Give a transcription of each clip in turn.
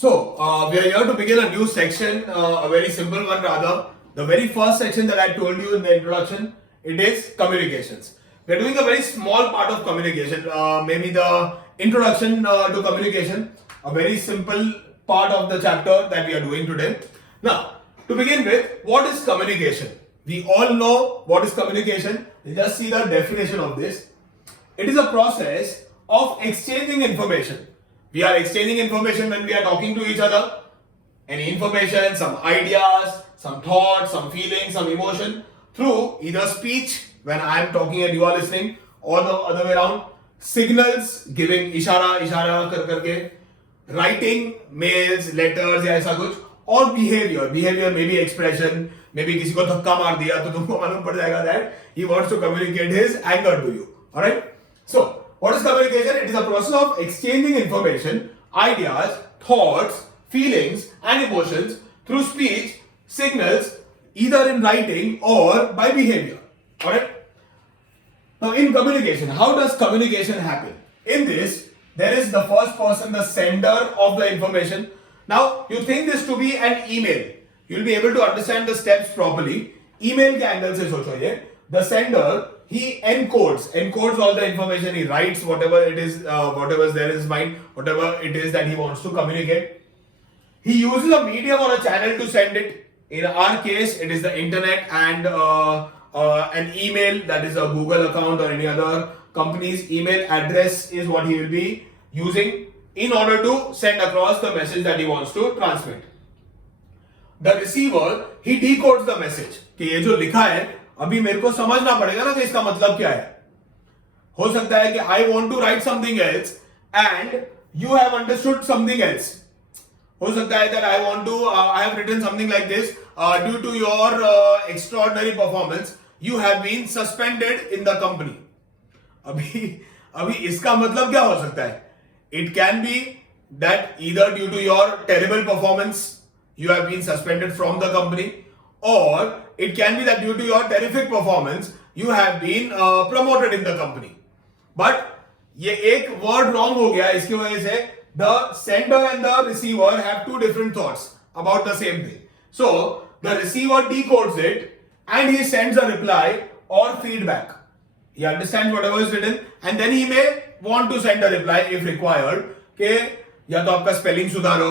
We are here to begin a new section, a very simple one rather. The very first section that I told you in the introduction, it is communications. We are doing a very small part of communication, maybe the introduction to communication, a very simple part of the chapter that we are doing today. Now, to begin with, what is communication? We all know what is communication. Let's just see the definition of this. It is a process of exchanging information. We are exchanging information when we are talking to each other. Any information, some ideas, some thoughts, some feelings, some emotion through either speech when I am talking and you are listening, or the other way around, signals, giving ishara kar karke, writing mails, letters या ऐसा कुछ, और behavior maybe expression, maybe किसी को धक्का मार दिया तो तुमको मालूम पड़ जाएगा that he wants to communicate his anger to you. Alright? So, what is communication? It is a process of exchanging information, ideas, thoughts, feelings and emotions through speech, signals, either in writing or by behavior. Alright? Now in communication, how does communication happen? In this, there is the first person, the sender of the information. Now you think this to be an email. You'll be able to understand the steps properly. Email के angle से सोचो ये. The sender, he encodes all the information. He writes whatever it is, whatever is there in his mind, whatever it is that he wants to communicate. He uses a medium or a channel to send it. In our case, it is the internet and an email, that is a Google account or any other company's email address is what he will be using in order to send across the message that he wants to transmit. The receiver, he decodes the message कि ये जो लिखा है अभी मेरे को समझना पड़ेगा ना कि इसका मतलब क्या है. हो सकता है कि I want to write something else and you have understood something else. हो सकता है that I want to I have written something like this, due to your extraordinary performance you have been suspended in the company. अभी इसका मतलब क्या हो सकता है? It can be that either due to your terrible performance you have been suspended from the company, or it can be that due to your terrific performance you have been promoted in the company. But ये एक word wrong हो गया इसकी वजह से the sender and the receiver have two different thoughts about the same thing. So the receiver decodes it and he sends a reply or feedback. He understands whatever is written and then he may want to send a reply if required कि या तो आपका spelling सुधारो,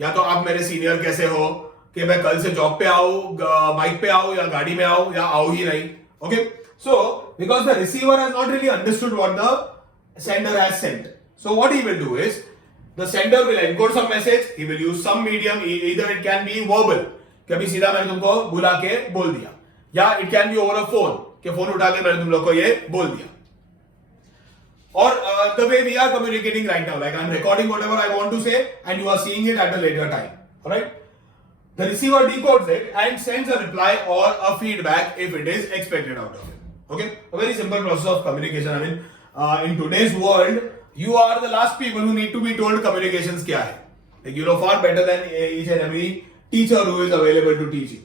या तो आप मेरे senior कैसे हो, कि मैं कल से job पे आऊँ, bike पे आऊँ या गाड़ी में आऊँ या आऊँ ही नहीं. Okay? So because the receiver has not really understood what the sender has sent. So what he will do is the sender will encode some message, he will use some medium, either it can be verbal, कि अभी सीधा मैंने तुमको बुला के बोल दिया, या it can be over a phone, कि फोन उठा के मैंने तुम लोग को ये बोल दिया. Or the way we are communicating right now, like I'm recording whatever I want to say and you are seeing it at a later time. Alright? The receiver decodes it and sends a reply or a feedback if it is expected out of it. Okay? A very simple process of communication. I mean, in today's world, you are the last people who need to be told communications kya hai. Like you know far better than each and every teacher who is available to teach you.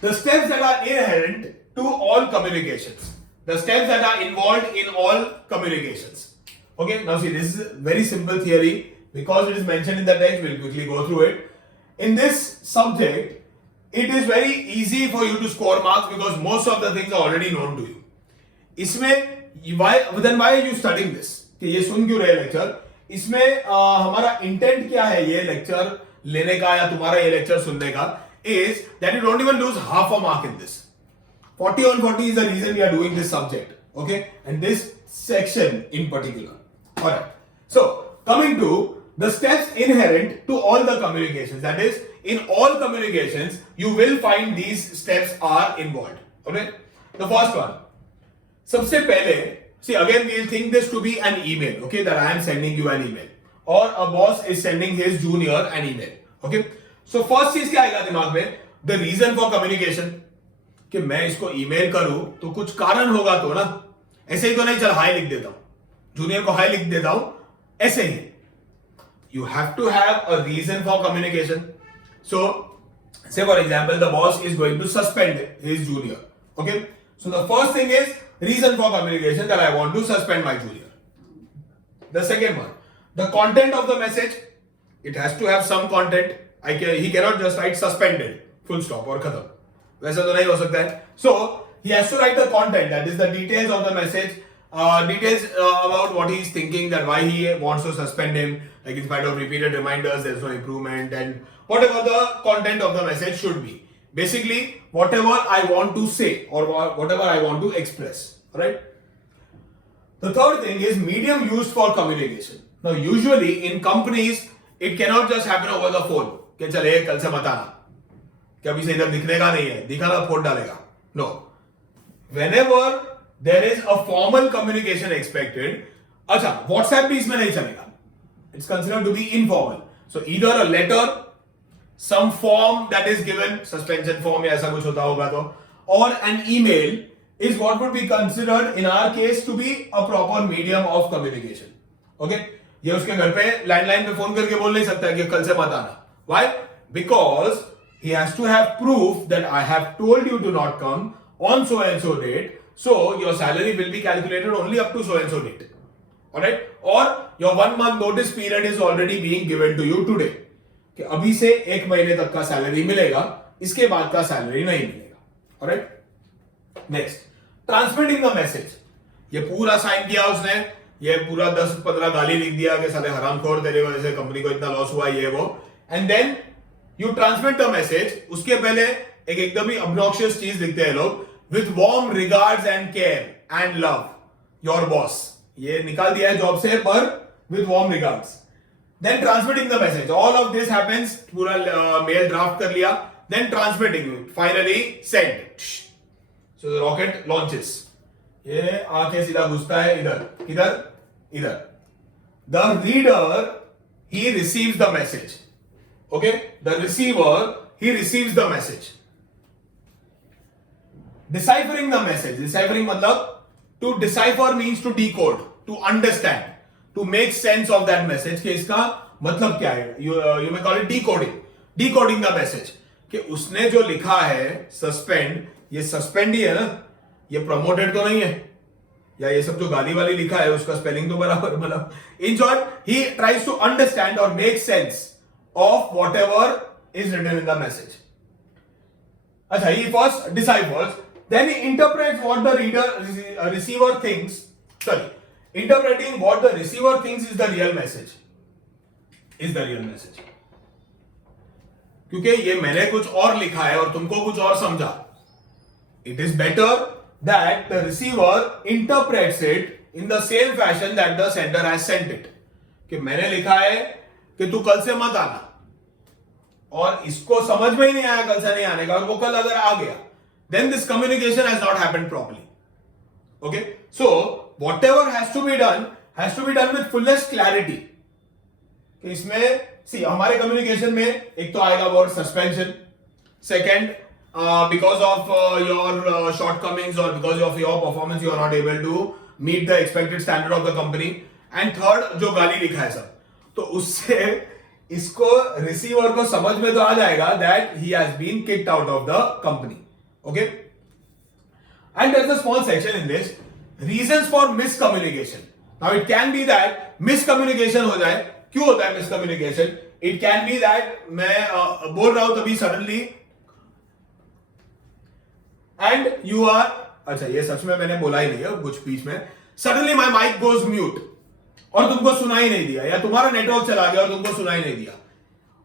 The steps that are inherent to all communications. The steps that are involved in all communications. Okay, now see, this is a very simple theory. Because it is mentioned in the text, we'll quickly go through it. In this subject, it is very easy for you to score marks because most of the things are already known to you. इसमें then why are you studying this? कि ये सुन क्यों रहे lecture? इसमें हमारा intent क्या है ये लेक्चर लेने का या तुम्हारा ये लेक्चर सुनने का is that you don't even lose half a mark in this. 40 on 40 is the reason we are doing this subject. Okay? And this section in particular. Alright. So, coming to the steps inherent to all the communications. That is, in all communications, you will find these steps are involved. Okay? The first one. सबसे पहले, see again we will think this to be an email, okay, that I am sending you an email, or a boss is sending his junior an email, okay. So first चीज क्या आएगा दिमाग में? The reason for communication, कि मैं इसको email करूं तो कुछ कारण होगा तो ना, ऐसे ही तो नहीं चल हाई लिख देता हूं, जूनियर को हाई लिख देता हूं, ऐसे ही. You have to have a reason for communication. So, say for example, the boss is going to suspend his junior, okay. So the first thing is reason for communication, that I want to suspend my junior. The second one, the content of the message. It has to have some content. He cannot just write suspended, full stop और खत्म. वैसा तो नहीं हो सकता है. So he has to write the content, that is the details of the message, details about what he is thinking, that why he wants to suspend him, like in spite of repeated reminders, there is no improvement, and whatever the content of the message should be. Basically, whatever I want to say or whatever I want to express. Alright? The third thing is medium used for communication. Now, usually in companies, it cannot just happen over the phone. कि चले कल से मत आना, कि अभी से इधर दिखने का नहीं है, दिखाना फोन डालेगा. No. Whenever there is a formal communication expected, अच्छा WhatsApp भी इसमें नहीं चलेगा. It's considered to be informal. So either a letter, some form that is given, suspension form या ऐसा कुछ होता होगा तो, or an email is what would be considered in our case to be a proper medium of communication. Okay? ये उसके घर पे लैंडलाइन पे फोन करके बोल नहीं सकता है कि कल से मत आना. Why? Because he has to have proof that I have told you to not come on so and so date, so your salary will be calculated only up to so and so date. Alright? Or your 1 month notice period is already being given to you today. कि अभी से 1 महीने तक का salary मिलेगा, इसके बाद का सैलरी नहीं मिलेगा. Alright? Next, transmitting the message. ये पूरा साइन किया उसने, ये पूरा 10-15 गाली लिख दिया कि साले हरामखोर तेरे वजह से कंपनी को इतना लॉस हुआ ये वो, and then you transmit the message. उसके पहले एक एकदम ही obnoxious चीज लिखते हैं लोग, with warm regards and care and love your boss. ये निकाल दिया है जॉब से पर with warm regards. Then transmitting the message. All of this happens, पूरा मेल ड्राफ्ट कर लिया, then transmitting it. Finally send. So the rocket launches. ये आके सीधा घुसता है इधर, इधर, इधर. The reader, he receives the message. Okay? The receiver, he receives the message. Deciphering the message. Deciphering मतलब to decipher means to decode, to understand, to make sense of that message. कि इसका मतलब क्या है? You may call it decoding. Decoding the message. कि उसने जो लिखा है suspend, ये suspend ही है ना, ये promoted तो नहीं है, या ये सब जो गाली वाली लिखा है उसका स्पेलिंग तो बराबर, मतलब in short he tries to understand or make sense of whatever is written in the message. अच्छा, he first deciphers, then he interprets what the receiver thinks. Interpreting what the receiver thinks is the real message. क्योंकि ये मैंने कुछ और लिखा है और तुमको कुछ और समझा. It is better that the receiver interprets it in the same fashion that the sender has sent it. कि मैंने लिखा है कि तू कल से मत आना, और इसको समझ में ही नहीं आया कल से नहीं आने का, और वो कल अगर आ गया, then this communication has not happened properly. Okay? So whatever has to be done with fullest clarity. कि इसमें see हमारे कम्युनिकेशन में एक तो आएगा word suspension, second because of your shortcomings or because of your performance you are not able to meet the expected standard of the company, and third जो गाली लिखा है सब, तो उससे इसको रिसीवर को समझ में तो आ जाएगा that he has been kicked out of the company. Okay? And there is a small section in this, reasons for miscommunication. Now it can be that miscommunication हो जाए. क्यों होता है miscommunication? It can be that मैं बोल रहा हूं तभी suddenly and you are, अच्छा ये सच में मैंने बोला ही नहीं है कुछ बीच में, suddenly my mic goes mute और तुमको सुनाई नहीं दिया, या तुम्हारा नेटवर्क चला गया और तुमको सुनाई नहीं दिया,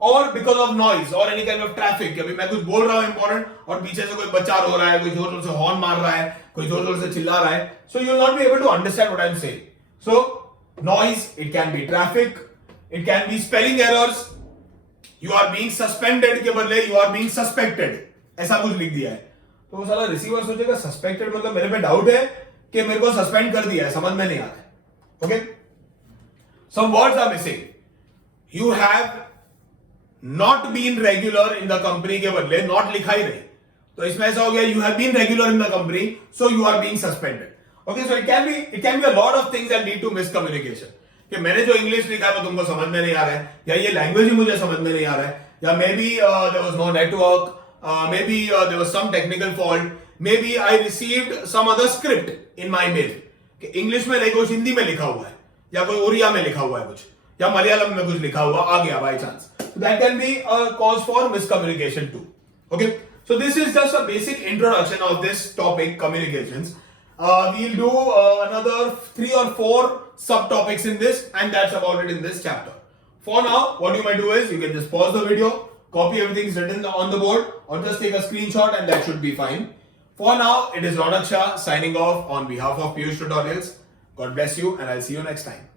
और because of noise or any kind of traffic, अभी मैं कुछ बोल रहा हूं इंपॉर्टेंट और पीछे से कोई बच्चा रो रहा है, कोई जोर जोर से हॉर्न मार रहा है, कोई जोर जोर से चिल्ला रहा है, so you will not be able to understand what I am saying. So noise, it can be traffic, it can be spelling errors, you are being suspended के बदले you are being suspected, ऐसा कुछ लिख दिया है, तो वो साला रिसीवर सोचेगा सस्पेक्टेड मतलब मेरे पे डाउट है कि मेरे को सस्पेंड कर दिया है, समझ में नहीं आ रहा है. Okay, some words are missing. You have not been regular in the company के बदले नॉट लिखा ही नहीं, तो इसमें ऐसा हो गया you have been regular in the company so you are being suspended. Okay, so it can be a lot of things that lead to miscommunication. कि मैंने जो इंग्लिश लिखा है वो तुमको समझ में नहीं आ रहा है, या ये लैंग्वेज ही मुझे समझ में नहीं आ रहा है, या maybe there was no network, maybe there was some technical fault, maybe I received some other script in my mail कि इंग्लिश में नहीं कुछ हिंदी में लिखा हुआ है या कोई उड़िया में लिखा हुआ है कुछ, या मलयालम में कुछ लिखा हुआ आ गया by chance, that can be a cause for miscommunication too. Okay, so this is just a basic introduction of this topic, communications. We'll do another 3 or 4 subtopics in this, and that's about it in this chapter. For now, what you might do is you can just pause the video, copy everything written on the board, or just take a screenshot, and that should be fine. For now, it is Ronak Shah signing off on behalf of Piyush Tutorials. God bless you, and I'll see you next time.